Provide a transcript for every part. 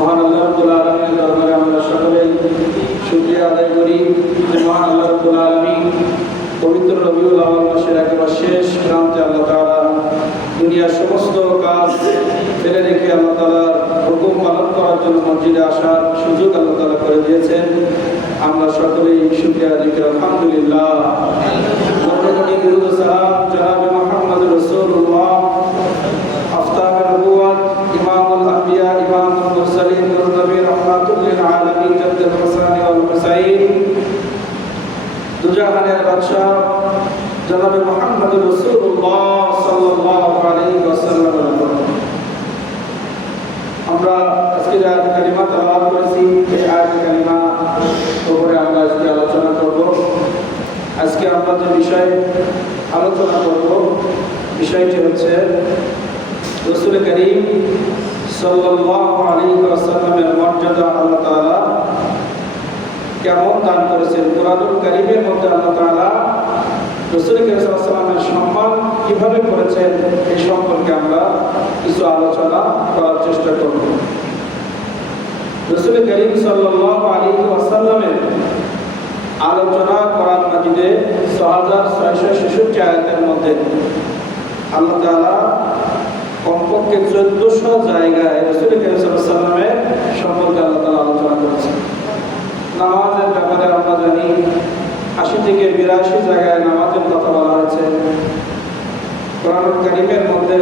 মহান আল্লাহ রাব্বুল আলামিনের দরবারে আমরা সকলেই শুকরিয়া আদায় করি যে মহান আল্লাহ রাব্বুল আলামিন পবিত্র রবিউল আউয়াল মাসের একেবারে শেষ প্রান্তে আল্লাহ তাআলা দুনিয়ার সমস্ত কাজ ফেলে রেখে আল্লাহ তাআলার হুকুম পালন করার জন্য মসজিদে আসার সুযোগ আল্লাহ তাআলা করে দিয়েছেন। আমরা সকলেই শুকরিয়া আদায় করি আলহামদুলিল্লাহ। দুরূদ ও সালাম জনাবে মুহাম্মদ রাসূলুল্লাহ আফতাবে নবুওয়াত ইমামুল আম্বিয়া ইমামুল মুরসালিন নূরুন নবী রাহমাতুল লিল আলামিন জাদ্দুল হাসান ওয়াল হুসাইন দুজাহানের বাদশা জনাবে মুহাম্মদ রাসূলুল্লাহ সাল্লাল্লাহু আলাইহি ওয়াসাল্লাম। আমরা আজকে যে আয়াত কারিমা তেলাওয়াত করেছি এই আয়াত কারিমা উপরে আমরা আজকে আলোচনা করব। আজকে আমরা যে বিষয় আলোচনা করব বিষয়টি হচ্ছে রাসূল করিম সাল্লাল্লাহু আলাইহি ওয়াসাল্লামের মর্যাদা আল্লাহ তাআলা কেমন দান করেছেন। কুরআনুল কারীমের মধ্যে আল্লাহ তাআলা রাসূল করিম সাল্লাল্লাহু আলাইহি ওয়াসাল্লামের সম্মান কিভাবে করেছেন এই সম্পর্কে আমরা কিছু আলোচনা করার চেষ্টা করব। রাসূল করিম সাল্লাল্লাহু আলাইহি ওয়াসাল্লামের আলোচনা কোরআন মাজিদে 6666 আয়াতের মধ্যে আল্লাহ তাআলা কমপক্ষে 1400 জায়গায় রাসূল করিম সাল্লাল্লাহু আলাইহি ওয়াসাল্লামের সম্পর্কে আল্লাহ তাআলা আলোচনা করেছেন। নামাজের ব্যাপারে আমরা জানি 80 থেকে 82 জায়গায় নামাজের কথা বলা হয়েছে। কোরআনুল কারীমের মধ্যে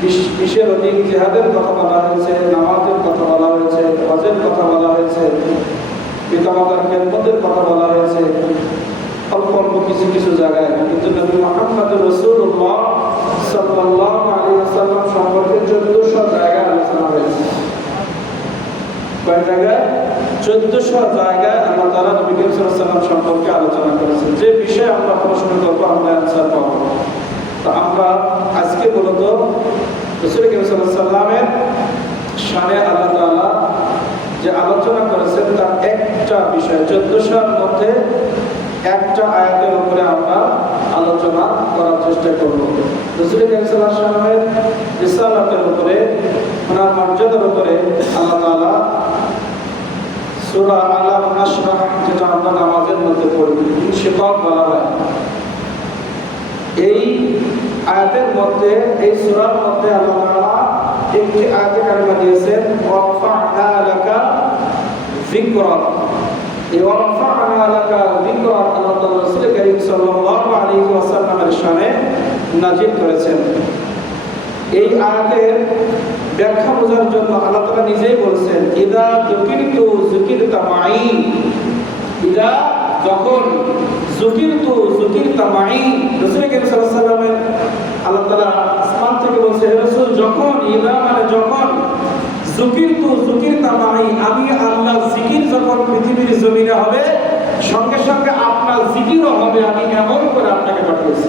20-এর অধিক জিহাদের কথা বলা হয়েছে, নামাজের কথা বলা হয়েছে, হজের কথা বলা হয়েছে, পিতামাতার খেদমতের কথা বলা হয়েছে অল্প অল্প কিছু কিছু জায়গায়। কিন্তু নবী মুহাম্মদ রাসূলুল্লাহ সাল্লাল্লাহু আলাইহি ওয়াসাল্লাম সম্পর্কে 1400 জায়গায় আলোচনা হয়েছে। কয় জায়গায়? 1400 জায়গায় আল্লাহ তাআলা নবী করিম সাল্লাল্লাহু আলাইহি ওয়াসাল্লাম সম্পর্কে আলোচনা করেছেন। যে বিষয়ে আমরা প্রশ্ন করব আমরা আনসার পাবো। তো আমরা আজকে মূলত রাসূল করিম সাল্লাল্লাহু আলাইহি ওয়াসাল্লামের শানে আল্লাহ তাআলা যে আলোচনা করেছেন তার একটা বিষয় 1400-এর মধ্যে একটা আয়াতের উপরে আমরা আলোচনা করার চেষ্টা করব। রাসূল করিম সাল্লাল্লাহু আলাইহি ওয়াসাল্লামের রিসালাতের উপরে ওনার মর্যাদার উপরে আল্লাহ তাআলা সূরা আলাম নাশরাহ যেটা আমরা নামাজের মধ্যে পড়ি ইনশিকাক বলা হয়, এই আয়াতের মধ্যে এই সূরার মধ্যে আল্লাহ তাআলা একটি আয়াতে কারিমা দিয়েছেন ওয়ারফা'না লাকা যিকরাক। এই ওয়ারফা'না লাকা যিকরাক আল্লাহ তাআলা রাসূল করিম সাল্লাল্লাহু আলাইহি ওয়াসাল্লামের শানে নাযিল করেছেন। এই আয়াতের ব্যাখ্যা বোঝার জন্য আল্লাহ তাআলা নিজেই বলেছেন ইদা যুকিরতু যুকিরতা মাই, ইদা যখন যুকিরতু যুকিরতা মাই। রাসূল করিম সাল্লাল্লাহু আলাইহি ওয়াসাল্লামের আল্লাহ তাআলা আসমান থেকে বলছে হে রাসূল যখন, ইদা মানে যখন, যুকিরতু যুকিরতা মাই আমি আল্লাহ জিকির যখন পৃথিবীর জমিনে হবে সঙ্গে সঙ্গে আপনার জিকিরও হবে, আমি এমন করে আপনাকে পাঠিয়েছি।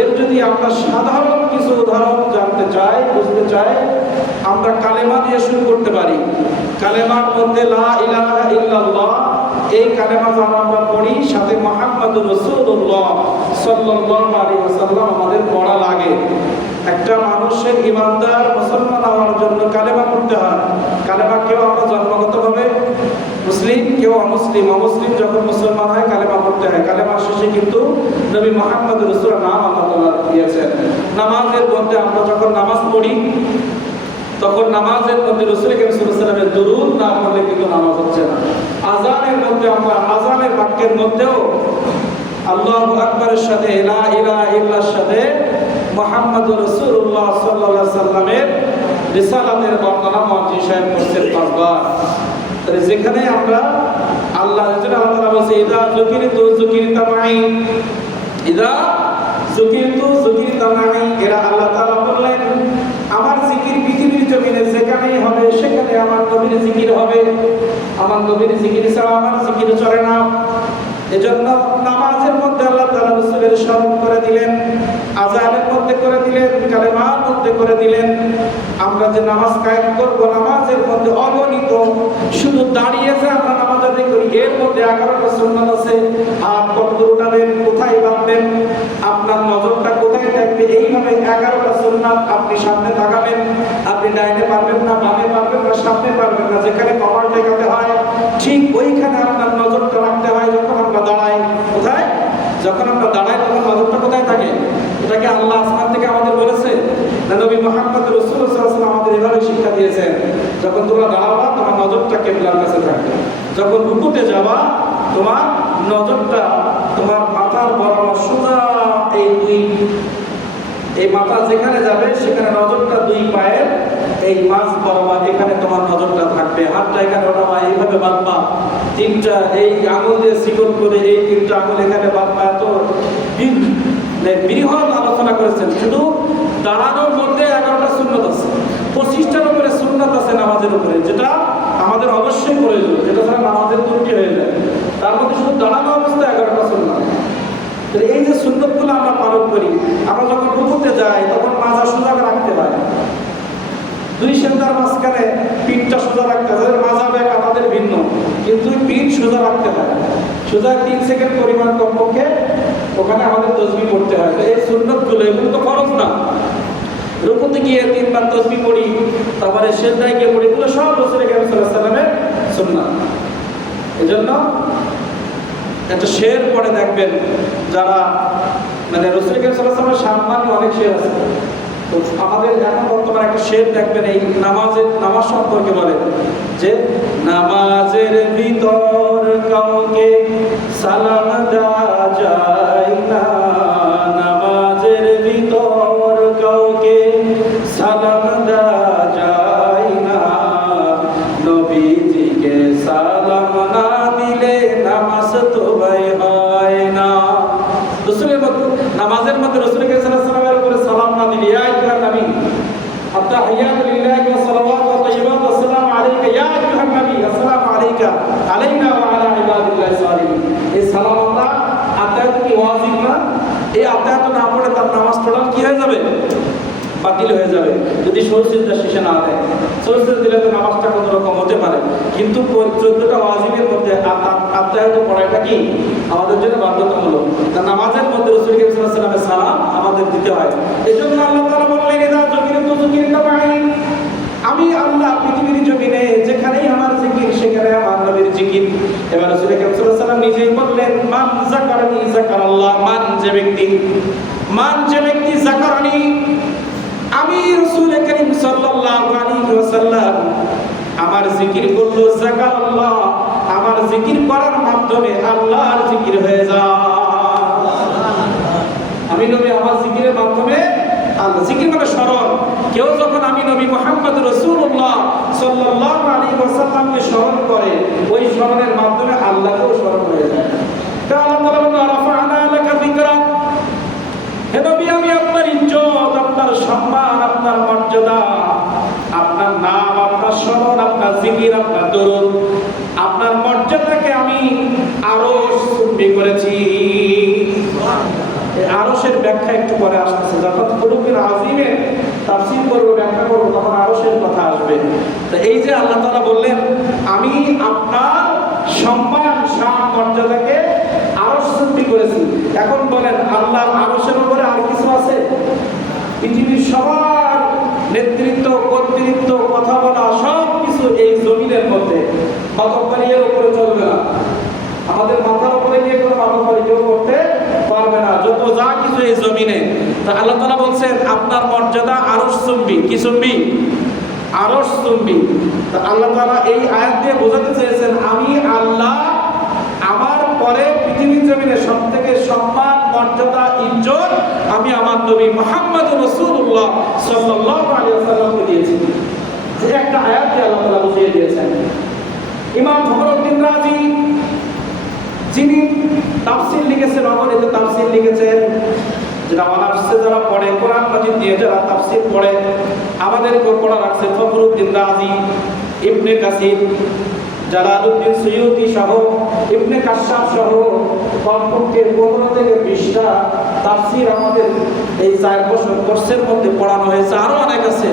এর যদি আমরা সাধারণ কিছু উদাহরণ জানতে চাই, বুঝতে চাই, আমরা কালেমা দিয়ে শুরু করতে পারি। কালেমার মধ্যে লা ইলাহা ইল্লাল্লাহ এই কালেমা যখন আমরা পড়ি সাথে মুহাম্মদুর রাসূলুল্লাহ সাল্লাল্লাহু আলাইহি ওয়াসাল্লাম আমাদের পড়া লাগে। একটা মানুষের ইমানদার মুসলমান হওয়ার জন্য কালেমা পড়তে হয়। কালেমা কেউ আমরা জন্মগতভাবে মুসলিম, কেউ অমুসলিম। অমুসলিম যখন মুসলমান হয় কালেমা পড়তে হয়। কালেমা শেষে কিন্তু নবী মুহাম্মদ রাসূলুল্লাহ নাম আল্লাহ তাআলা দিয়েছেন। নামাজের মধ্যে আমরা যখন নামাজ পড়ি তখন নামাজের মধ্যে রাসূল করিম সাল্লাল্লাহু আলাইহি ওয়াসাল্লামের দুরূদ না পড়লে কিন্তু নামাজ হচ্ছে না। আযানের মধ্যে আমরা আযানের বাক্যের মধ্যেও আল্লাহু আকবারের সাথে লা ইলাহা ইল্লার সাথে মুহাম্মদুর রাসূলুল্লাহ সাল্লাল্লাহু আলাইহি ওয়াসাল্লামের রিসালাতের বর্ণনা মুয়াজ্জিন সাহেব করছেন 5 বার। তাহলে যেখানে আমরা আল্লাহর জন্য আল্লাহ তাআলা বলেছে ইদা যুকিরতু যুকিরতা মাই, ইদা যুকিরতু যুকিরতা মাই, এরা আল্লাহ তাআলা বললেন আমার জিকির পৃথিবীর জমিনে যেখানেই হবে সেখানে আমার নবীর জিকির হবে। আমার নবীর জিকির ছাড়া আমার জিকির চলে না। এজন্য নামাজের মধ্যে আল্লাহ তাআলা রাসূলের স্মরণ করে দিলেন, আযানের মধ্যে করে দিলেন, কালেমার মধ্যে করে দিলেন। আমরা যে নামাজ কায়েম করব নামাজের মধ্যে অগণিত শুধু দাঁড়িয়ে যে আমরা নামাজ আদায় করি এর মধ্যে 11টা সুন্নাত আছে। আর কত উঠাবেন, কোথায় বাঁধবেন, আপনার নজরটা কোথায় থাকবে, এইভাবে 11টা সুন্নাত আপনি সামনে তাকাবেন, আপনি ডাইনে পারবেন না, বামে পারবেন না, সামনে পারবেন না, যেখানে কপাল টেকাতে হয় ঠিক ওইখানে আপনার নজরটা রাখতে হয়। যখন আমরা দাঁড়াই, কোথায়? যখন আমরা দাঁড়াই তখন নজরটা কোথায় থাকে? এটাকে আল্লাহ আসমান থেকে আমাদের বলেছে না, নবী মুহাম্মদ রাসূলুল্লাহ সাল্লাল্লাহু আলাইহি ওয়াসাল্লাম আমাদের এভাবে শিক্ষা দিয়েছেন, যখন তোমরা দাঁড়াবা তোমার নজরটা কিবলার কাছে থাকবে, যখন রুকুতে যাবা তোমার নজরটা তোমার মাথার বরাবর সোজা এই মাথা যেখানে যাবে সেখানে নজরটা দুই পায়ের এই মাঝ বরাবর এখানে তোমার নজরটা থাকবে। হাতটা এখানে ওঠাবা, এইভাবে বাঁধবা, তিনটা এই আঙুল দিয়ে শিকল করে এই তিনটা আঙুল এখানে বাঁধবা। তো বৃহৎ আলোচনা করেছেন। শুধু দাঁড়ানোর মধ্যে 11টা সুন্নত আছে, 25টার উপরে সুন্নত আছে নামাজের উপরে, যেটা আমাদের অবশ্যই প্রয়োজন, যেটা ছাড়া নামাজের ত্রুটি হয়ে যায়। তার মধ্যে শুধু দাঁড়ানো অবস্থায় 11টা সুন্নত। এই যে সুন্নতগুলো আমরা পালন করি, আমরা যখন রুকুতে যাই তখন মাজা সোজা রাখতে হয়, দুই সেজদার মাঝখানে পিঠটা সোজা রাখতে হয়। মাজা ব্যাকা তাদের ভিন্ন, কিন্তু পিঠ সোজা রাখতে হয়। সোজা 3 সেকেন্ড পরিমাণ কমপক্ষে ওখানে আমাদের তাসবিহ পড়তে হয়। তো এই সুন্নতগুলো, এগুলো তো ফরজ না। রুকুতে গিয়ে 3 বার তাসবিহ পড়ি, তারপরে সেজদায় গিয়ে পড়ি, এগুলো সব রাসূল সাল্লাল্লাহু আলাইহি ওয়াসাল্লামের সুন্নাত। এজন্য একটা শের পড়ে দেখবেন, যারা মানে রাসূল সাল্লাল্লাহু আলাইহি ওয়াসাল্লামের সম্মানে অনেক শের আছে। তো আমাদের এখন বর্তমানে একটা শের দেখবেন, এই নামাজ সম্পর্কে বলে যে নামাজের ভিতর কাউকে সালাম দেওয়া যায় না, নামাজের ভিতর কাউকে সালাম দেওয়া যায় না, নবীজিকে সালাম না দিলে নামাজ তো ভাই হয় না। নামাজের মধ্যে রাসূল সাল্লাল্লাহু আলাইহি ওয়াসাল্লামের উপরে সালাম না দিলে, ইয়া আইয়ুহান নবী আত-তাহিয়াতু লিল্লাহি ওয়া সালাওয়াতু ওয়া তাইয়্যিবাতু ওয়া আসসালামু আলাইকা ইয়া আইয়ুহান নবী আসসালামু আলাইকা আলাইনা ওয়া আলা ইবাদিল্লাহি সালিহিন। এই সালামটা আতায়াত কি ওয়াজিব না? এই আতায়াত না পড়ে তার নামাজ পড়া কি হয়ে যাবে? বাতিল হয়ে যাবে, যদি সরসিজদা শেষে না দেয়। সরসিজদা দিলে তো নামাজটা কোনো রকম হতে পারে, কিন্তু 14টা ওয়াজিবের মধ্যে আতায়াত পড়াটা কি আমাদের জন্য বাধ্যতামূলক। তা নামাজের মধ্যে রাসূল সাল্লাল্লাহু আলাইহি ওয়াসাল্লামের সালাম আমাদের দিতে হয়। এজন্য আল্লাহ তাআলা বললেন, ইদা যুকিরতু যুকিরনা মা'i, আমি আল্লাহ পৃথিবীর জমিনে যেখানেই আমার জিকির সেখানে আমার নবীর জিকির। এবার রাসূল সাল্লাল্লাহু আলাইহি ওয়াসাল্লাম নিজেই বললেন, মান যাকারানি যাকারাল্লাহ, মান যে ব্যক্তি যাকারানি, আমি রাসূল করিম সাল্লাল্লাহু আলাইহি ওয়াসাল্লাম আমার জিকির করলো, যাকারাল্লাহ, আমার জিকির করার মাধ্যমে আল্লাহর জিকির হয়ে যায়। আমি নবী আমার জিকিরের মাধ্যমে আল্লাহ, জিকির মানে স্মরণ। কেউ যখন আমি নবী মুহাম্মদ রাসূলুল্লাহ সাল্লাল্লাহু আলাইহি ওয়াসাল্লামকে স্মরণ করে, ওই স্মরণের মাধ্যমে আল্লাহকেও স্মরণ হয়ে যায়। তো আল্লাহ তাআলা বলেন, রাফা'না লাকা যিকরাক, হে নবী আমি আপনার ইজ্জত, আপনার সম্মান, আপনার মর্যাদা, আপনার নাম, আপনার স্মরণ, আপনার জিকির, আপনার দরুদ, আপনার মর্যাদাকে আমি আরশ চুম্বি করেছি। এই আরশের ব্যাখ্যা একটু পরে আসছে, যখন কুরআনুল আযীমের তাফসীর করব, ব্যাখ্যা করব, তখন আরশের কথা আসবে। তো এই যে আল্লাহ তাআলা বললেন, আমি আপনার সম্মান, শান, মর্যাদাকে আরশ চুম্বি করেছি। এখন বলেন, আল্লাহর আরশের উপরে আর কিছু আছে? পৃথিবীর সবার নেতৃত্ব, কর্তৃত্ব, কথা বলা সব কিছু এই জমিনের মধ্যে, মাতব্বরির উপরে চলবে না। আমাদের মাথার উপরে গিয়ে কোনো মাতব্বরি কেউ করতে পারবে না, যত যা কিছু এই জমিনে। তা আল্লাহ তাআলা বলছেন, আপনার মর্যাদা আরশ চুম্বি। কি চুম্বি? আরশ চুম্বি। তা আল্লাহ তাআলা এই আয়াত দিয়ে বোঝাতে চেয়েছেন, আমি আল্লাহ আমার পরে পৃথিবীর জমিনে সবথেকে সম্মান, মর্যাদা, ইজ্জত আমি আমার নবী মুহাম্মদ রাসূলুল্লাহ সাল্লাল্লাহু আলাইহি ওয়াসাল্লামকে দিয়েছি। যে একটা আয়াত দিয়ে আল্লাহ তাআলা বুঝিয়ে দিয়েছেন। ইমাম ফখরুদ্দিন রাজি, যিনি তাফসীর লিখেছেন, অগণিত তাফসীর লিখেছেন, যেটা অনার্সে যারা পড়ে, কোরআন মাজিদ দিয়ে যারা তাফসীর পড়ে, আমাদেরকে পড়া রাখছে ফখরুদ্দিন রাজি, ইবনে কাসির, জালালউদ্দিন সুয়ুতি সহ, ইবনে কাশশাফ সহ কমপক্ষে 15 থেকে 20টা তাফসীর আমাদের এই 4 বছর কোর্সের মধ্যে পড়ানো হয়েছে। আরো অনেক আছে,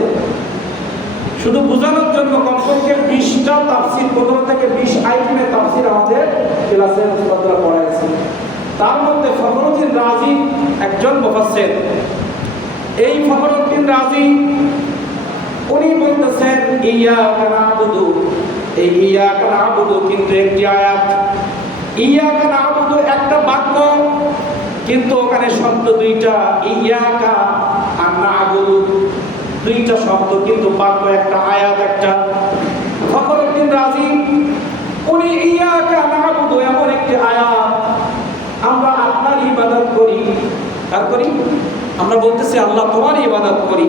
শুধু বোঝানোর জন্য কমপক্ষে 20টা তাফসীর, 15 থেকে 20 আইটেমের তাফসীর আমাদের ক্লাসে উস্তাদরা পড়াইছে। তার মধ্যে ফখরুদ্দিন রাজি একজন মুফাসসির। এই ফখরুদ্দিন রাজি উনি বলতেছেন ইয়াকা নাবুদু, এই ইয়াকা নাবুদু কিন্তু একটি আয়াত, ইয়াকা নাবুদু একটা বাক্য, কিন্তু ওখানে শব্দ দুইটা, ইয়াকা আর নাবুদু দুইটা শব্দ, কিন্তু বাক্য একটা, আয়াত একটা। ফখরুদ্দিন রাজি উনি ইয়াকা নাবুদু এমন একটি আয়াত, আমরা আপনার ইবাদত করি, আর করি আমরা বলতেছি আল্লাহ তোমার ইবাদত করি।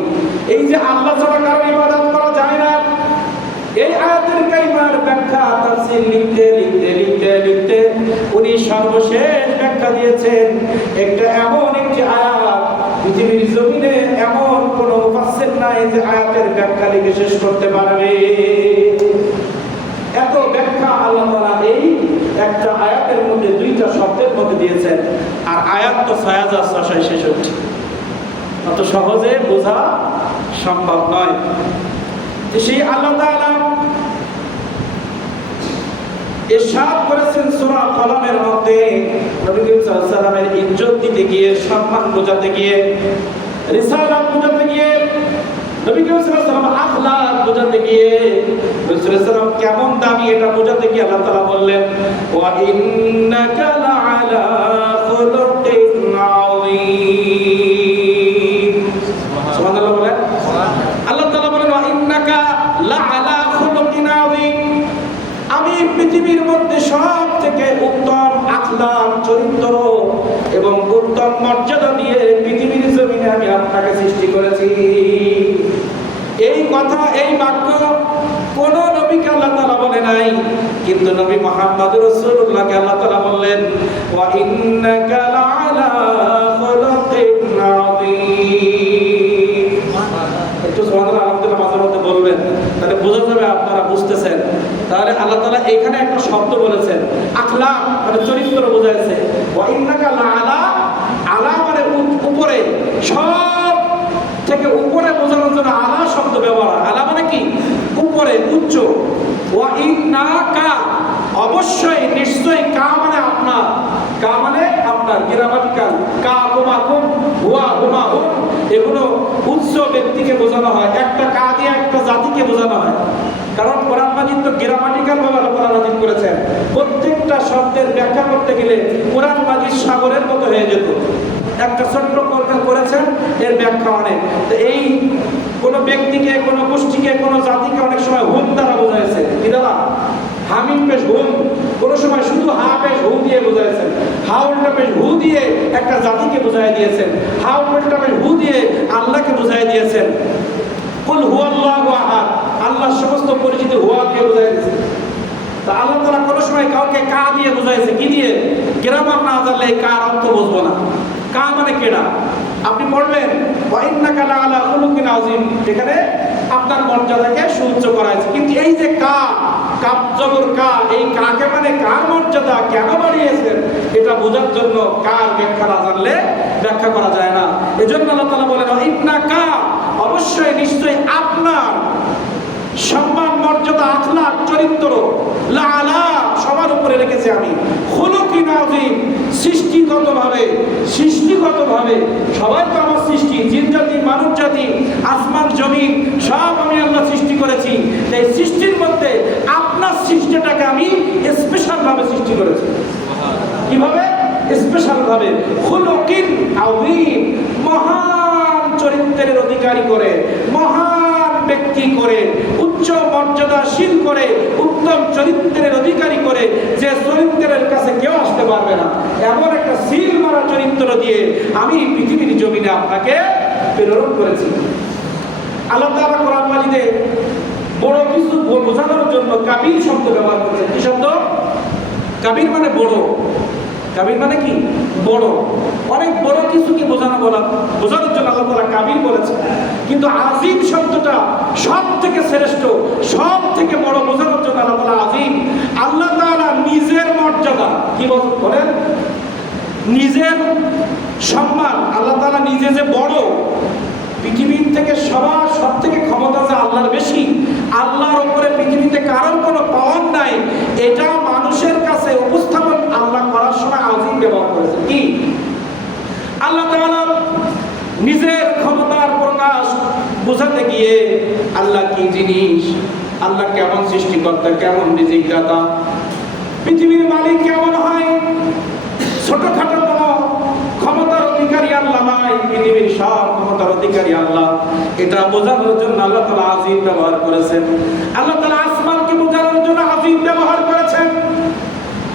এই যে আল্লাহ ছাড়া কারো ইবাদত করা যায় না, এই আয়াতের কারিমার ব্যাখ্যা তাফসীর লিখতে লিখতে লিখতে লিখতে উনি সর্বশেষ ব্যাখ্যা দিয়েছেন একটা এমন একটি আয়াত, পৃথিবীর জমিনে এমন কোন মুফাসসির নাই যে আয়াতের ব্যাখ্যা লিখে শেষ করতে পারবে। এত ব্যাখ্যা আল্লাহ তাআলা এই একটা আয়াতের মধ্যে, দুইটা শব্দের মধ্যে দিয়েছেন। আর আয়াত তো ৬৬৬৬, অত সহজে বোঝা সম্ভব নয়। সেই আল্লাহ তাআলা ইরশাদ করেছেন সূরা কলমের মধ্যে, নবী করিম সাল্লাল্লাহু আলাইহি ওয়াসাল্লামের ইজ্জত দিতে গিয়ে, সম্মান বোঝাতে গিয়ে, রিসালাত বোঝাতে গিয়ে, নবী করিম সাল্লাল্লাহু আলাইহি ওয়াসাল্লাম আখলাক বোঝাতে গিয়ে, রাসূল সাল্লাল্লাহু কেমন দামি এটা বোঝাতে গিয়ে আল্লাহ তাআলা বললেন ওয়া ইন্নাকা লাআলা খুলুকিন আযীম। সুবহানাল্লাহ বলেন। আল্লাহ তাআলা বলেন ওয়া ইন্নাকা লাআলা খুলুকিন আযীম, আমি পৃথিবীর মধ্যে সব থেকে উত্তম আখলাক, চরিত্র এবং উত্তম মর্যাদা দিয়ে পৃথিবীর জমিনে আমি আপনাকে সৃষ্টি করেছি। এই কথা, এই বাক্য কোন নবীকে আল্লাহ তাআলা বলে নাই, কিন্তু নবী মুহাম্মদুর রাসূলুল্লাহকে আল্লাহ তাআলা বললেন ওয়া ইন্নাকা লাআলা খুলুকিন আযীম। একটু সুবহানাল্লাহ আলহামদুলিল্লাহ মাঝে মধ্যে বলবেন, তাহলে বোঝা যাবে আপনারা বুঝতেছেন। তাহলে আল্লাহ তাআলা এখানে একটা শব্দ বলেছেন, আখলাক মানে চরিত্র বোঝাইছে। ওয়া ইন্নাকা লাআলা, আলা মানে উপরে, সব থেকে উপরে বোঝানোর জন্য আলা শব্দ ব্যবহার। আলা মানে কি? উপরে, উচ্চ। ওয়া ইন্নাকা অবশ্যই, নিশ্চয়ই, কা মানে আপনার, কা মানে আপনার, গ্রামাটিক্যাল, কা কুমা কুম, হুয়া হুমা হুম, এগুলো উচ্চ ব্যক্তিকে বোঝানো হয়। একটা কা দিয়ে একটা জাতিকে বোঝানো হয়, কারণ কোরআন মাজিদ তো গ্রামাটিক্যাল ভাবে আল্লাহ তাআলা নাযিল করেছেন। প্রত্যেকটা শব্দের ব্যাখ্যা করতে গেলে কোরআন মাজিদ সাগরের মতো হয়ে যেত। একটা ছোট্ট করেছেন, এর ব্যাখ্যা অনেক। তো এই কোন ব্যক্তিকে, কোন গোষ্ঠীকে, কোন জাতিকে অনেক সময় হুম দ্বারা বোঝাইছে, কি দ্বারা? হামিম পেশ হুম, কোন সময় শুধু হা পেশ হু দিয়ে বোঝাইছেন, হা উল্টা পেশ হু দিয়ে একটা জাতিকে বোঝাই দিয়েছেন, হা উল্টা পেশ হু দিয়ে আল্লাহকে বোঝাই দিয়েছেন। কুল হুয়াল্লাহু আহাদ, আল্লাহর সমস্ত পরিচিতি হুয়া দিয়ে বোঝাই দিয়েছেন। তা আল্লাহ তাআলা কোন সময় কাউকে কা দিয়ে বোঝাইছে, কি দিয়ে? গ্রামার না জানলে কার অর্থ বুঝবো না। কা মানে কেডা, আপনি পড়বেন ওয়া ইন্নাকা লাআলা খুলুকিন আযীম, এখানে আপনার মর্যাদাকে সুউচ্চ করা হয়েছে। কিন্তু এই যে কা, কাপ জবর কা, এই কাকে মানে কার মর্যাদা কেন বাড়িয়েছেন, এটা বোঝার জন্য কার ব্যাখ্যা না জানলে ব্যাখ্যা করা যায় না। এজন্য আল্লাহ তাআলা বলেন ওয়া ইন্নাকা, অবশ্যই, নিশ্চয়ই, আপনার সম্মান, মর্যাদা, আখলাক, চরিত্র লাআলা, সবার উপরে রেখেছি আমি, খুলুকিন আযীম, সৃষ্টিগতভাবে সবাই তো আমার সৃষ্টি, জিন জাতি, মানব জাতি, আসমান জমিন সব আমি আল্লাহ সৃষ্টি করেছি। এই সৃষ্টির মধ্যে আপনার সৃষ্টিটাকে আমি স্পেশাল ভাবে সৃষ্টি করেছি। কিভাবে? স্পেশাল ভাবে। খুলুকিন আযীম, মহান চরিত্রের অধিকারী করে, মহান ব্যক্তি করে, উচ্চ মর্যাদাশীল করে, উত্তম চরিত্রের অধিকারী করে, যে চরিত্রের কাছে কেউ আসতে পারবে না, এমন একটা সিল মারা চরিত্র দিয়ে আমি পৃথিবীর জমিনে আপনাকে প্রেরণ করেছি। আল্লাহ তাআলা কোরআন মাজিদে বড় কিছু বোঝানোর জন্য কাবির শব্দ ব্যবহার করেছেন। কি শব্দ? কাবির মানে বড়। কাবির মানে কি? বড়। অনেক বড় কিছুকে বোঝানোর জন্য আল্লাহ তাআলা কাবির বলেছেন। কিন্তু আযীম শব্দটা সব থেকে শ্রেষ্ঠ, সব থেকে বড় বোঝানোর জন্য আল্লাহ তাআলা আযীম। আল্লাহ তাআলা নিজের মর্যাদা, কি বলেন? নিজের সম্মান, আল্লাহ তাআলা নিজে যে বড়, পৃথিবীর থেকে সব থেকে ক্ষমতা যে আল্লাহর বেশি, আল্লাহর উপরে পৃথিবীতে কারোর কোনো পাওয়ার নাই, এটা মানুষের কাছে উপস্থাপন আল্লাহ করার সময় আযীম ব্যবহার করেছে। কি? আল্লাহ তাআলা নিজের ক্ষমতার প্রকাশ বোঝাতে গিয়ে আল্লাহ জিনিস, আল্লাহ কেমন সৃষ্টিকর্তা, কেমন রিজিকদাতা, পৃথিবীর মালিক কেমন হয়, ছোটখাটো কোনো ক্ষমতার অধিকারী আল্লাহ নয়, পৃথিবীর সব ক্ষমতার অধিকারী আল্লাহ। এটা বোঝানোর জন্য আল্লাহ তাআলা আজিম ব্যবহার করেছেন। আল্লাহ তাআলা আসমানকে বোঝানোর জন্য আজিম ব্যবহার করেছেন।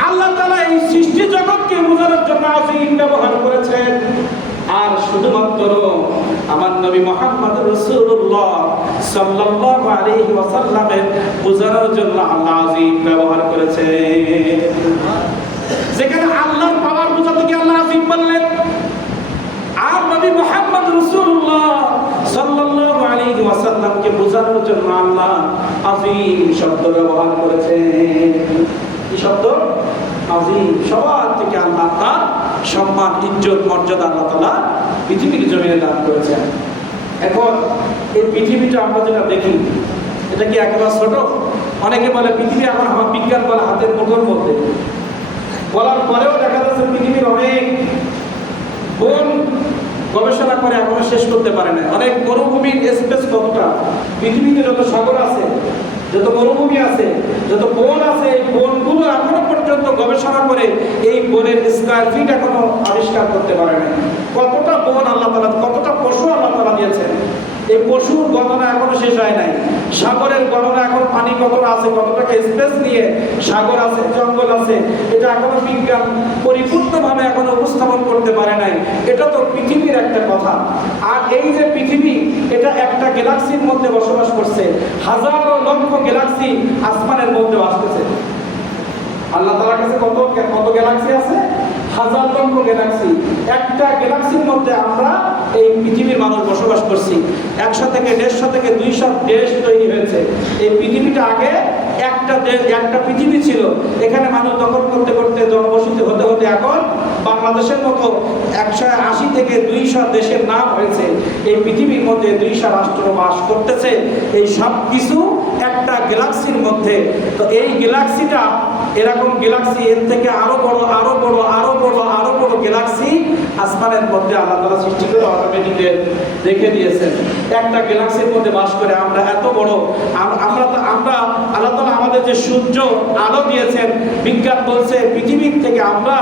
আল্লাহ তাআলা এই সৃষ্টি জগৎকে বোঝানোর জন্য আজিম ব্যবহার করেছেন। আর শুধুমাত্র আমার নবী মুহাম্মদ রাসূলুল্লাহ সাল্লাল্লাহু আলাইহি ওয়াসাল্লামের বোঝানোর জন্য আল্লাহ আজিম ব্যবহার করেছেন। যেখানে আল্লাহর পাওয়ার বোঝাতে গিয়ে আল্লাহ আজিম বললেন, আর নবী মুহাম্মদ রাসূলুল্লাহ সাল্লাল্লাহু আলাইহি ওয়াসাল্লামকে বোঝানোর জন্য আল্লাহ আজিম শব্দ ব্যবহার করেছেন। কি শব্দ? আজিম। সবার থেকে আল্লাহ তার সম্মান, ইজ্জত, মর্যাদা আল্লাহ তাআলা পৃথিবীর জমিনে দান করেছেন। এখন এই পৃথিবীটা আমরা যেটা দেখি, এটা কি একেবারে ছোট? অনেকে বলে পৃথিবী এখন আমার বিজ্ঞান বলে হাতের মুঠোর মধ্যে, বলার পরেও দেখা যাচ্ছে পৃথিবীর অনেক বন গবেষণা করে এখনো শেষ করতে পারে না। অনেক মরুভূমির স্পেস কতটা, পৃথিবীতে যত সাগর আছে, যত মরুভূমি আছে, যত বন আছে, এই বনগুলো এখনো পর্যন্ত গবেষণা করে এই বনের স্কয়ার ফিট এখনো আবিষ্কার করতে পারে না। কতটা বন আল্লাহ তাআলা, কতটা পশু আল্লাহ তাআলা দিয়েছেন, এই পশুর গণনা এখনো শেষ হয় নাই। সাগরের গণনা এখন পানি কতটা আছে, কতটাকে স্পেস নিয়ে সাগর আছে, জঙ্গল আছে, এটা এখনো বিজ্ঞান পরিপূর্ণভাবে এখনো উপস্থাপন করতে পারে নাই। এটা তো পৃথিবীর একটা কথা। আর এই যে পৃথিবী, এটা একটা গ্যালাক্সির মধ্যে বসবাস করছে, হাজারো লক্ষ গ্যালাক্সি আসমানের মধ্যে ভাসতেছে। আল্লাহ তাআলার কাছে কত কত গ্যালাক্সি আছে? হাজার লক্ষ গ্যালাক্সি। একটা গ্যালাক্সির মধ্যে আমরা এই পৃথিবীর মানুষ বসবাস করছি। 100 থেকে 150 থেকে 200 দেশ তৈরি হয়েছে। এই পৃথিবীটা আগে একটা দেশ, একটা পৃথিবী ছিল। এখানে মানুষ দখল করতে করতে জনবসতি হতে হতে এখন বাংলাদেশের মতো 180 থেকে 200 দেশের নাম হয়েছে। এই পৃথিবীর মধ্যে 200 রাষ্ট্র বাস করতেছে। এই সব কিছু একটা গ্যালাক্সির মধ্যে। তো এই গ্যালাক্সিটা এরকম গ্যালাক্সি, এর থেকে আরো বড়, আরো বড়, আরো বড়, আরো বড় গ্যালাক্সি আসমানের মধ্যে আল্লাহ তাআলা সৃষ্টি করে অটোমেটিক রেখে দিয়েছেন। একটা গ্যালাক্সির মধ্যে বাস করে আমরা এত বড়, আমরা আল্লাহ তাআলা আমাদের যে সূর্য আলো দিয়েছেন, বিজ্ঞান বলছে পৃথিবীর থেকে আমরা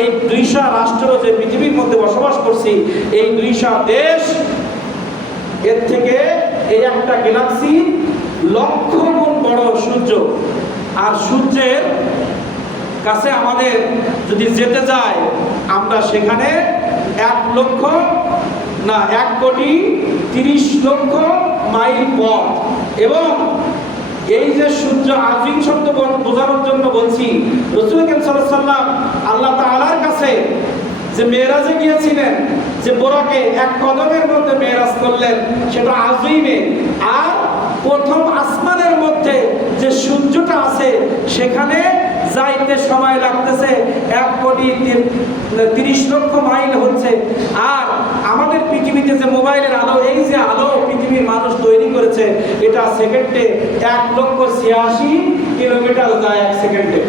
এই 200 রাষ্ট্র যে পৃথিবীর মধ্যে বসবাস করছি, এই 200 দেশ, এর থেকে এই একটা গ্যালাক্সি লক্ষ গুণ বড় সূর্য। আর সূর্যের কাছে আমাদের যদি যেতে যায়, আমরা সেখানে 1,30,00,000 মাইল পথ। এবং এই যে সূর্য, আজিম শব্দ বোঝানোর জন্য বলছি, রাসূল সাল্লাল্লাহু আলাইহি ওয়াসাল্লাম আল্লাহ তাআলার কাছে যে মেরাজে গিয়েছিলেন, যে বোরাকে এক কদমের মধ্যে মেরাজ করলেন, সেটা আজিমে। আর প্রথম আসমানের মধ্যে যে সূর্যটা আছে, সেখানে যাইতে সময় লাগতেছে 1,30,00,000 মাইল হচ্ছে। আর আমাদের পৃথিবীতে যে মোবাইলের আলো, এই যে আলো পৃথিবীর মানুষ তৈরি করেছে, এটা সেকেন্ডে 1,86,000 কিলোমিটার যায়, 1 সেকেন্ডে।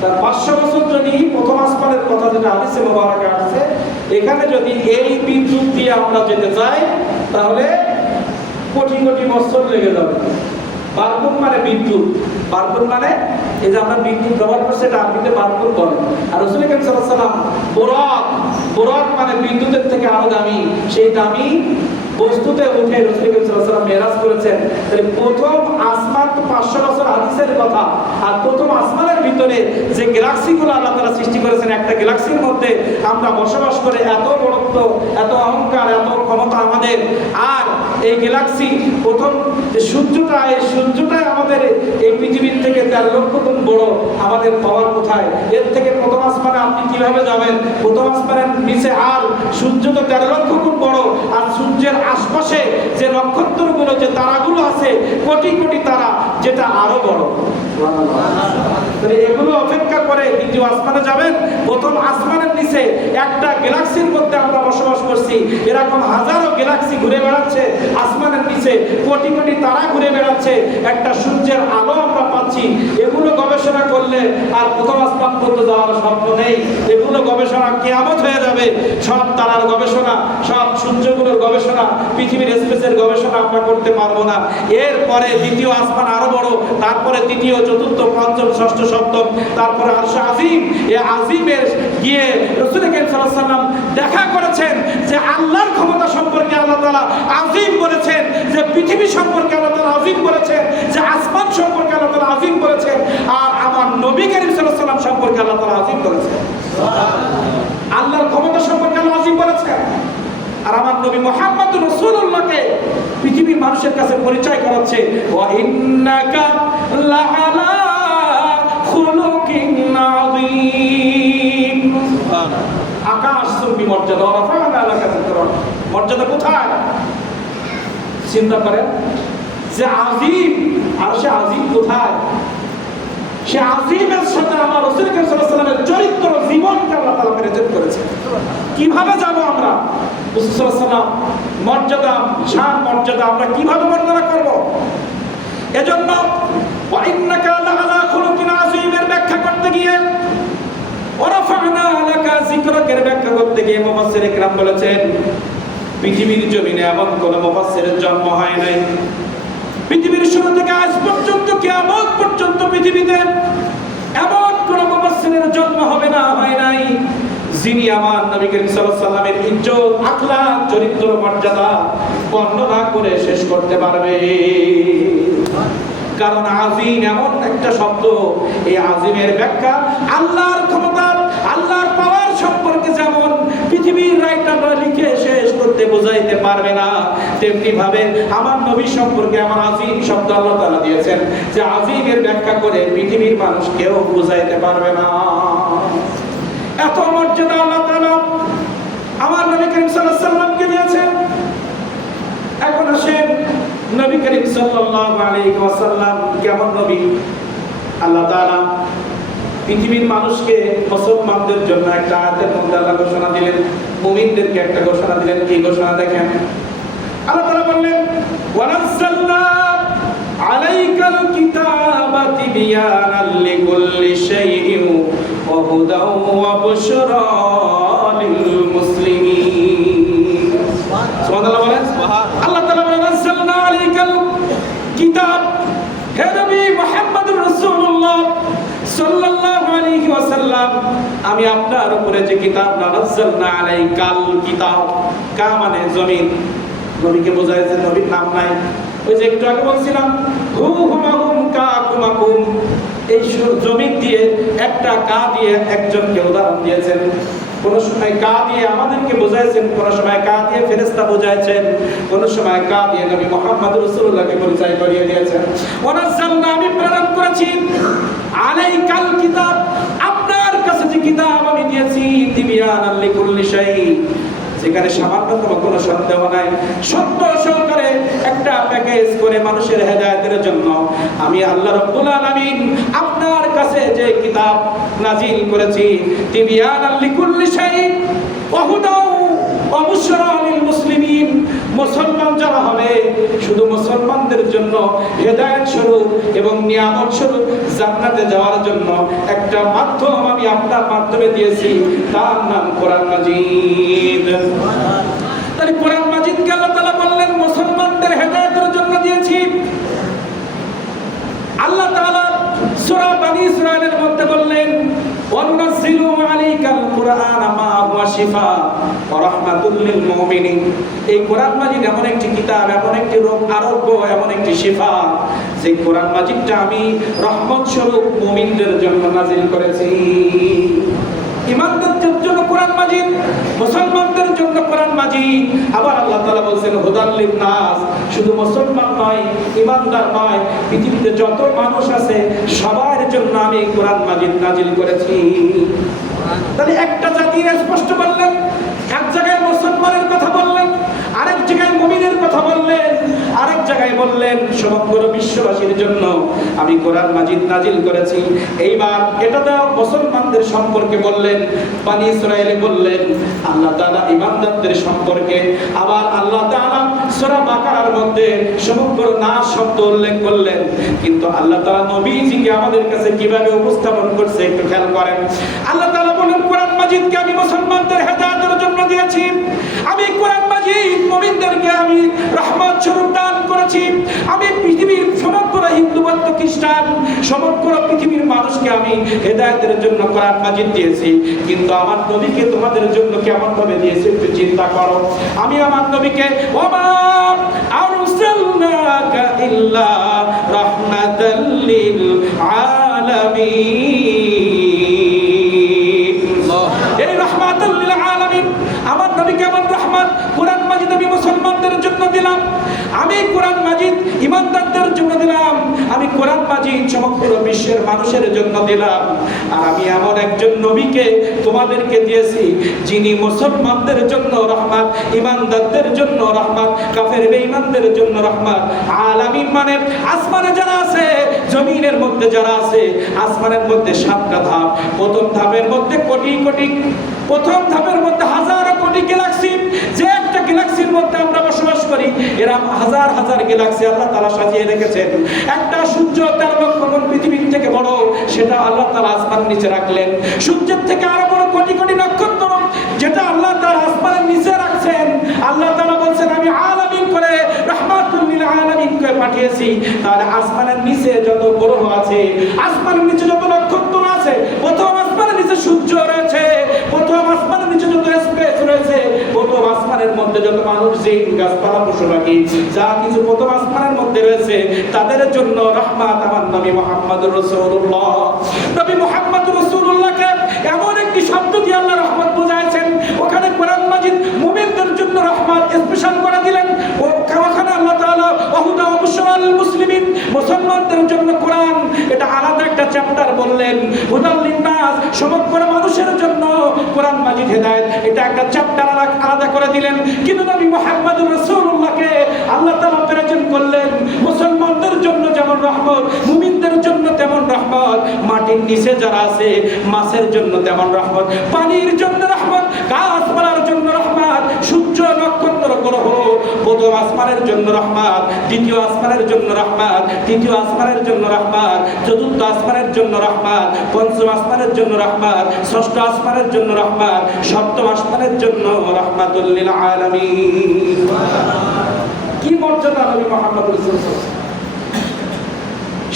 তার 500 বছর যদি প্রথম আসমানের কথা যেটা হাদিসে মুবারাকে আছে, এখানে যদি এই বিদ্যুৎ দিয়ে আমরা যেতে চাই, তাহলে কোটি কোটি বছর লেগে যাবে। বারকুন মানে বিদ্যুৎ, বারকুন মানে এই যে আমরা বিদ্যুৎ ব্যবহার করছি, এটা আরবিতে বারকুন বলে। আর রাসূল সাল্লাল্লাহু আলাইহি ওয়াসাল্লাম বুরাক মানে বিদ্যুতের থেকে আরো দামি, সেই দামি বস্তুতে উঠে রাসূল সাল্লাল্লাহু আলাইহি ওয়াসাল্লাম মেরাজ করেছেন। তাহলে প্রথম আসমান তো 500 বছর হাদিসের কথা। আর প্রথম আসমানের ভিতরে যে গ্যালাক্সিগুলো আল্লাহ তাআলা সৃষ্টি করেছেন, একটা গ্যালাক্সির মধ্যে আমরা বসবাস করে এত বড়ত্ব, এত অহংকার, এত ক্ষমতা আমাদের। আর এই গ্যালাক্সি প্রথম যে সূর্যটা, এই সূর্যটাই আমাদের এই পৃথিবীর থেকে 13 লক্ষ গুণ বড়। আমাদের পাওয়ার কোথায়? এর থেকে প্রথম আসমানে আপনি কিভাবে যাবেন? প্রথম আসমানের নিচে আর সূর্য তো 13 লক্ষ গুণ বড়। আর সূর্যের আশপাশে যে নক্ষত্রগুলো, যে তারাগুলো আছে, কোটি কোটি তারা, যেটা আরো বড়। তাহলে এগুলো অপেক্ষা করে দ্বিতীয় আসমানে যাবেন। প্রথম আসমানের নিচে একটা গ্যালাক্সির মধ্যে আমরা বসবাস করছি। এরকম হাজারো গ্যালাক্সি ঘুরে বেড়াচ্ছে আসমানের নিচে, কোটি কোটি তারা ঘুরে বেড়াচ্ছে, একটা সূর্যের আলো আমরা পাচ্ছি। এগুলো গবেষণা গবেষণা করলে আর প্রথম আসমান পর্যন্ত যাওয়ার স্বপ্ন নেই। এগুলো গবেষণা কিয়ামত হয়ে যাবে। সব তারার গবেষণা, সব সূর্যগুলোর গবেষণা, পৃথিবীর স্পেসের গবেষণা আমরা করতে পারবো না। এরপরে দ্বিতীয় আসমান আরো বড়, তারপরে তৃতীয়, চতুর্থ, পঞ্চম, ষষ্ঠ, সপ্তম, তারপরে আরশে আজিম। এই আজিমের গিয়ে রাসূল করিম সাল্লাল্লাহু আলাইহি ওয়াসাল্লাম দেখা করেছেন যে আল্লাহর ক্ষমতা সম্পর্কে আল্লাহ তাআলা আজিম বলেছেন, যে পৃথিবী সম্পর্কে আল্লাহ তাআলা আজিম বলেছেন, যে আসমান সম্পর্কে আল্লাহ তাআলা আজিম বলেছেন, আর আমার নবী করিম সাল্লাল্লাহু আলাইহি ওয়াসাল্লাম সম্পর্কে আল্লাহ তাআলা আজিম বলেছেন। আল্লাহর ক্ষমতা সম্পর্কে আল্লাহ আজিম বলেছেন, আর আমার নবী মুহাম্মদুর রাসূলুল্লাহকে পৃথিবীর মানুষের কাছে পরিচয় করাচ্ছে, ওয়া ইন্নাকা লাআলা খুলুকিন আযীম। আকাশ চুম্বি মর্যাদা, রাফা'না লাকা যিকরাক। মর্যাদা কোথায়? চিন্তা করেন যে আজিম, আর সে আজিম কোথায়? সে আজিমের সাথে আমার রাসূল করিম সাল্লাল্লাহু আলাইহি ওয়াসাল্লামের চরিত্র, জীবনকে আল্লাহ তাআলা প্রেজেন্ট করেছেন। কিভাবে যাব আমরা রাসূল সাল্লাল্লাহু আলাইহি ওয়াসাল্লাম মর্যাদা, শান, মর্যাদা আমরা কিভাবে বর্ণনা করব? এজন্য ওয়া ইন্নাকা লাআলা খুলুকিন আযীমের ব্যাখ্যা করতে গিয়ে, ওয়া রাফা'না লাকা যিকরাকের ব্যাখ্যা করতে গিয়ে মুফাসসির ইকরাম বলেছেন, পৃথিবীর জমিনে এমন কোন মুফাসসিরের জন্ম হয় নাই। পৃথিবীর শুরু থেকে আজ পর্যন্ত, কিয়ামত পর্যন্ত পৃথিবীতে এমন কোন মুফাসসিরের জন্ম হবে না, হয় নাই, যিনি আমার নবী করিম সাল্লাল্লাহু আলাইহি ওয়াসাল্লামের ইজ্জত, আখলাক, চরিত্র, মর্যাদা বর্ণনা করে শেষ করতে পারবে। কারণ আজিম এমন একটা শব্দ, এই আজিমের ব্যাখ্যা আল্লাহর ক্ষমতা, আল্লাহর পাওয়ার সম্পর্কে যেমন পৃথিবীর রাইটাররা লিখে শেষ করতে বোঝাইতে পারবে না, তেমনি ভাবে আমার নবী সম্পর্কে আমার আজিম শব্দ আল্লাহ তাআলা দিয়েছেন, যে আজিমের ব্যাখ্যা করে পৃথিবীর মানুষ কেউ বোঝাইতে পারবে না। এত মর্যাদা আল্লাহ তাআলা আমার নবী করিম সাল্লাল্লাহু আলাইহি ওয়াসাল্লামকে দিয়েছেন। এখন আসেন, নবী করিম সাল্লাল্লাহু আলাইহি ওয়াসাল্লাম কেমন নবী? আল্লাহ তাআলা পৃথিবীর মানুষকে, মুসলমানদের জন্য একটা আয়াতের মধ্যে আল্লাহ ঘোষণা দিলেন, মুমিনদেরকে একটা ঘোষণা দিলেন। কি ঘোষণা? দেখেন, আল্লাহ তাআলা বললেন, ওয়া নাযালনা আলাইকাল কিতাবা তিবয়ানাল লিকুল্লি শাইইন ওয়া হুদাও ওয়া বুশরা লিল মুসলিমিন। সুবহানাল্লাহ বলেন। আল্লাহ তাআলা বলেন, নাযালনা আলাইকাল কিতাব, হে নবী মুহাম্মদুর রাসূলুল্লাহ সাল্লাল্লাহু আলাইহি ওয়াসাল্লাম, আমি আপনার উপরে যে কিতাব, নাযালনা আলাইকাল কিতাব, কা মানে জমিন, নবীকে বোঝাইছে, নবীর নাম নাই। ওই যে একটু আগে বলছিলাম, হুহুমাহুম কাকুমাকুম, এই জমিন দিয়ে একটা কা দিয়ে একজনকে উদাহরণ দিয়েছেন। কোন সময় কা দিয়ে আমাদেরকে বোঝাইছেন, কোন সময় কা দিয়ে ফেরেশতা বোঝাইছেন, কোন সময় কা দিয়ে নবী মুহাম্মদ রাসূলুল্লাহকে পরিচয় করিয়ে দিয়েছেন। ওয়া নাযালনা, আমি প্রেরণ করেছি, আলাইকাল কিতাব, আপনার কাছে যে কিতাব আমি দিয়েছি, তিবয়ানাল লিকুল্লি শাই, যেখানে সামান্যতম কোনো সন্দেহ নাই, সত্য সহকারে একটা প্যাকেজ করে মানুষের হেদায়েতের জন্য আমি আল্লাহ রাব্বুল আলামিন আপনার কাছে যে কিতাব নাজিল করেছি, তিবয়ানাল লিকুল্লি শাই ওয়া হুদাও ওয়া বুশরা লিল মুসলিমিন, মুসলমান যারা হবে শুধু মুসলমানদের জন্য হেদায়েত স্বরূপ এবং নিয়ামত স্বরূপ জান্নাতে যাওয়ার জন্য একটা মাধ্যম আমি আপনার মাধ্যমে দিয়েছি, তার নাম কোরআন মাজিদ। তাহলে কোরআন মাজিদকে আল্লাহ তাআলা বললেন মুসলমানদের হেদায়েতের জন্য দিয়েছি। আল্লাহ তাআলা সূরা বনী ইসরাঈলের মধ্যে বললেন, ওয়া নুনাজ্জিলু আলাইকাল কুরআনা মা হুয়া শিফা ওয়া রাহমাতুল লিল মুমিনিন, এই কোরআন মাজিদ এমন একটি কিতাব, এমন একটি আরোগ্য, এমন একটি শিফা, যে কোরআন মাজিদটা আমি রহমত স্বরূপ মুমিনদের জন্য নাজিল করেছি। ঈমানদারদের জন্য কোরআন মাজিদ, মুসলমানদের জন্য কোরআন মাজিদ। আবার আল্লাহ তাআলা বলেন হুদাল লিন-নাস, শুধু মুসলমান নয়, ঈমানদার নয়, পৃথিবীতে যত মানুষ আছে সবার জন্য আমি কোরআন মাজিদ নাজিল করেছি। তাহলে একটা জাতির স্পষ্ট বললেন, এক জায়গায় মুসলমানের কথা বললেন, আরেক জায়গায় মুমিনের কথা বললেন, আরেক জায়গায় বললেন সমগ্র বিশ্ববাসীর জন্য আমি কোরআন মাজিদ নাজিল করেছি। এইবার এটা তো মুসলমানদের সম্পর্কে বললেন, বনী ইসরাঈলে বললেন, আল্লাহ তাআলা ঈমানদারদের সম্পর্কে, আবার আল্লাহ তাআলা সূরা বাকারার মধ্যে সমগ্র নাস শব্দ উল্লেখ করলেন, কিন্তু আল্লাহ তাআলা নবীজিকে আমাদের কাছে কিভাবে উপস্থাপন করছে একটু খেয়াল করেন। আল্লাহ তাআলা বলেন, কোরআন মাজিদকে আমি মুসলমানদের হেদায়েতের জন্য দিয়েছি, আমি কোরআন মাজিদ মুমিনদেরকে আমি রহমত স্বরূপ দান করেছি, আমি পৃথিবীর সমগ্র হিন্দু বৌদ্ধ খ্রিস্টান সমগ্র পৃথিবীর মানুষকে আমি হেদায়েতের জন্য কোরআন মাজিদ দিয়েছি, কিন্তু আমার নবীকে তোমাদের জন্য কেমন ভাবে দিয়েছি একটু চিন্তা করো। আমি আমার নবীকে ওমা আরসালনাকা ইল্লা রাহমাতাল লিল আলামিন। এই রাহমাতাল লিল আলামিন আমার নবীকে আমার রহমত কোরআন মাজিদ আমি মুসলমানদের জন্য দিলাম, আমি কোরআন মাজিদ ইমানদারদের জন্য দিলাম, আমি কোরআন মাজিদ সমগ্র বিশ্বের মানুষের জন্য দিলাম। আর আমি এমন একজন নবীকে তোমাদেরকে দিয়েছি যিনি মুসলমানদের জন্য রহমত, ইমানদারদের জন্য রহমত, কাফের বেঈমানদের জন্য রহমত। আলামিন মানে আসমানে যারা আছে, জমিনের মধ্যে যারা আছে। আসমানের মধ্যে 7টা ধাপ, প্রথম ধাপের মধ্যে কোটি কোটি, প্রথম ধাপের মধ্যে হাজারো কোটি গ্যালাক্সি, যে একটা গ্যালাক্সির মধ্যে আমরা বসবাস করি এরকম হাজার হাজার গ্যালাক্সি আল্লাহ তাআলা সাজিয়ে রেখেছেন। একটা সূর্য 13 লক্ষ গুণ পৃথিবীর থেকে বড়, সেটা আল্লাহ তাআলা আসমান নিচে রাখলেন। সূর্যের থেকে আরো বড় কোটি কোটি নক্ষত্র, যেটা আল্লাহ তাআলা আসমানের নিচে রাখছেন। আল্লাহ তাআলা বলেন আমি আলামিন করে রাহমাতুল লিল আলামিন করে পাঠিয়েছি। তাহলে আসমানের নিচে যত গ্রহ আছে, আসমানের নিচে যত নক্ষত্র আছে, প্রথম আসমানের নিচে সূর্য রয়েছে, প্রথম আসমানের নিচে যত স্পেস রয়েছে, প্রথম আসমানের মধ্যে যত মানুষ, জিন, গাছপালা, পশু পাখি যা কিছু প্রথম আসমানের মধ্যে রয়েছে, তাদের জন্য রহমত আমার নবী মুহাম্মদুর রাসূলুল্লাহ। নবী মুহাম্মদুর রাসূলুল্লাহকে এমন একটি শব্দ দিয়ে আল্লাহ রহমত বোঝাইছেন, ওখানে কোরআন মাজিদ মুমিনদের জন্য রহমত স্পেশাল করে দিলেন। ওখানে আল্লাহ তাআলা ওয়াহুদা ওয়া বুশরাল মুসলিমিন, মুসলমানদের জন্য কোরআন এটা আলাদা একটা চ্যাপ্টার বললেন। হুদাল লিন্নাস, সমগ্র মানুষের জন্য কোরআন মাজিদ হেদায়েত, এটা একটা চ্যাপ্টার আলাদা করে দিলেন। কিন্তু নবী মুহাম্মদুর রাসূলুল্লাহকে আল্লাহ তাআলা প্রেজেন্ট করলেন মুসলমানদের জন্য যেমন রহমত, মুমিনদের জন্য তেমন রহমত, মাটির নিচে যারা আছে মাছের জন্য তেমন রহমত, পানির জন্য রহমত, গাছপালার জন্য রহমত, সূর্য নক্ষত্র গ্রহ, প্রথম আসমানের জন্য রহমত, দ্বিতীয় আসমানের জন্য রহমত, তৃতীয় আসমানের জন্য রহমত, চতুর্থ আসমানের জন্য রহমত, পঞ্চম আসমানের জন্য রহমত, ষষ্ঠ আসমানের জন্য রহমত, সপ্তম আসমানের জন্য রাহমাতুল লিল আলামিন। কি মর্যাদা নবী মুহাম্মদ রাসূলুল্লাহ!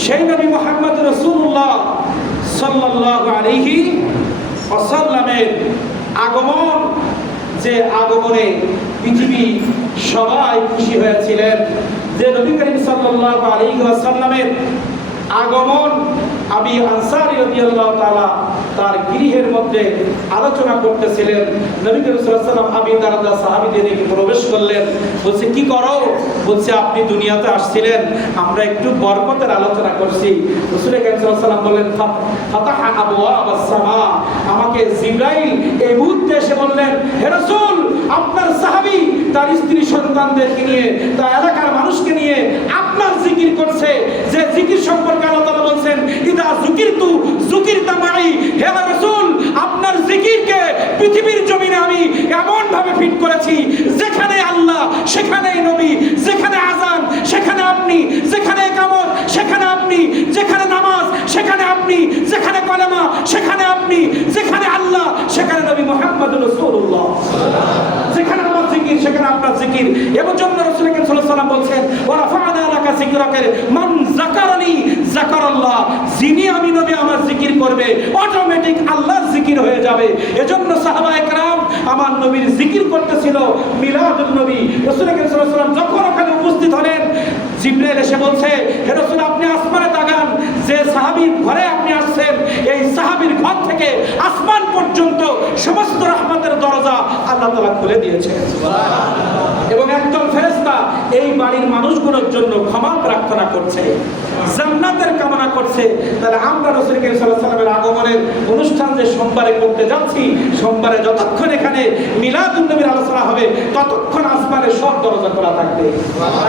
সেই নবী মুহাম্মদ রাসূলুল্লাহ সাল্লাল্লাহু আলাইহি ওয়াসাল্লামের আগমন, যে আগমনে পৃথিবী সবাই খুশি হয়েছিলেন, যে নবী করিম সাল্লাল্লাহু আলাইহি ওয়াসাল্লামের আগমন আবি আনসারী রাদিয়াল্লাহু তাআলা তার গৃহের মধ্যে আলোচনা করতেছিলেন। নবী করিম সাল্লাল্লাহু আলাইহি ওয়াসাল্লাম আবি দারদা সাহাবীদের দিকে প্রবেশ করলেন, বলছে কি করো? বলছে আপনি দুনিয়াতে আসছিলেন, আমরা একটু বরকতের আলোচনা করছি। রাসূল করিম সাল্লাল্লাহু আলাইহি ওয়াসাল্লাম বললেন ফাতাহা আবওয়াবাস সামা, আমাকে জিবরাইল এই মুহূর্তে এসে বললেন, হে রাসূল আপনার সাহাবী তার স্ত্রী সন্তানদেরকে নিয়ে, তার এলাকার মানুষকে নিয়ে আপনার জিকির করছে, যে জিকির সম্পর্কে আল্লাহ তাআলা বলেন ইদা যুকিরতু যুকিরতা মাই। হে রাসূল আপনার জিকিরকে পৃথিবীর জমিনে আমি এমন ভাবে ফিট করেছি, যেখানে আল্লাহ সেখানেই নবী, যেখানে আযান সেখানে আপনি, যেখানে ইকামত সেখানে আপনি, যেখানে নামাজ সেখানে আপনি, যেখানে কলেমা সেখানে আপনি, যেখানে আল্লাহ সেখানে নবী মুহাম্মদুর রাসূলুল্লাহ, যেখানে আমার জিকির সেখানে আপনার জিকির। এবং জন্য রাসূল করিম সাল্লাল্লাহু আলাইহি ওয়াসাল্লাম বলেন ওয়া রাফা'না লাকা যিকরাকা মান যাকারানি যাকারাল্লাহ, যিনি আমি নবী আমার জিকির করবে অটোমেটিক আল্লাহর জিকির হয়ে যাবে। এজন্য সাহাবায়ে কেরাম আমার নবীর জিকির করতেছিল মিলাদুন নবী। রাসূল করিম সাল্লাল্লাহু আলাইহি ওয়াসাল্লাম যখন ওখানে উপস্থিত হলেন, জিবরাইল এসে বলছে হে রাসূল আপনি আসমানে তাকান, যে সাহাবীর ঘরে আপনি আসছেন এই সাহাবীর ঘর থেকে আসমান পর্যন্ত সমস্ত রহমতের দরজা আল্লাহ তাআলা খুলে দিয়েছেন। সুবহানাল্লাহ। এবং একদল ফেরেশতা এই বাড়ির মানুষগুলোর জন্য ক্ষমা প্রার্থনা করছে, জান্নাতের কামনা করছে। তাহলে আমরা রাসূল করিম সাল্লাল্লাহু আলাইহি ওয়াসাল্লামের আগমনের অনুষ্ঠান যে সোমবারে করতে যাচ্ছি, সোমবারে যতক্ষণ এখানে মিলাদুন নবীর আলোচনা হবে ততক্ষণ আসমানের সব দরজা খোলা থাকবে।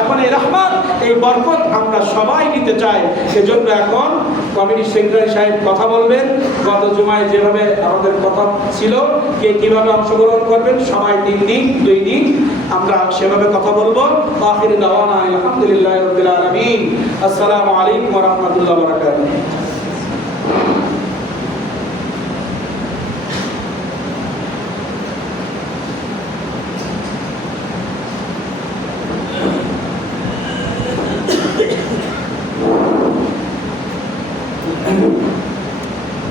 এখন এই রহমত, এই বরকত আমরা সবাই নিতে চাই। সেজন্য এখন কমিটি সেক্রেটারি সাহেব কথা বলবেন। গত জুমায় যেভাবে আমাদের কথা ছিল কে কিভাবে অংশগ্রহণ করবেন, সবাই 3 দিন 2 দিন আমরা সেভাবে কথা বলবো। আখির দাওয়ানা আলহামদুলিল্লাহি রাব্বিল আলামিন। আসসালামু আলাইকুম ওয়া রাহমাতুল্লাহি ওয়া বারাকাতুহু।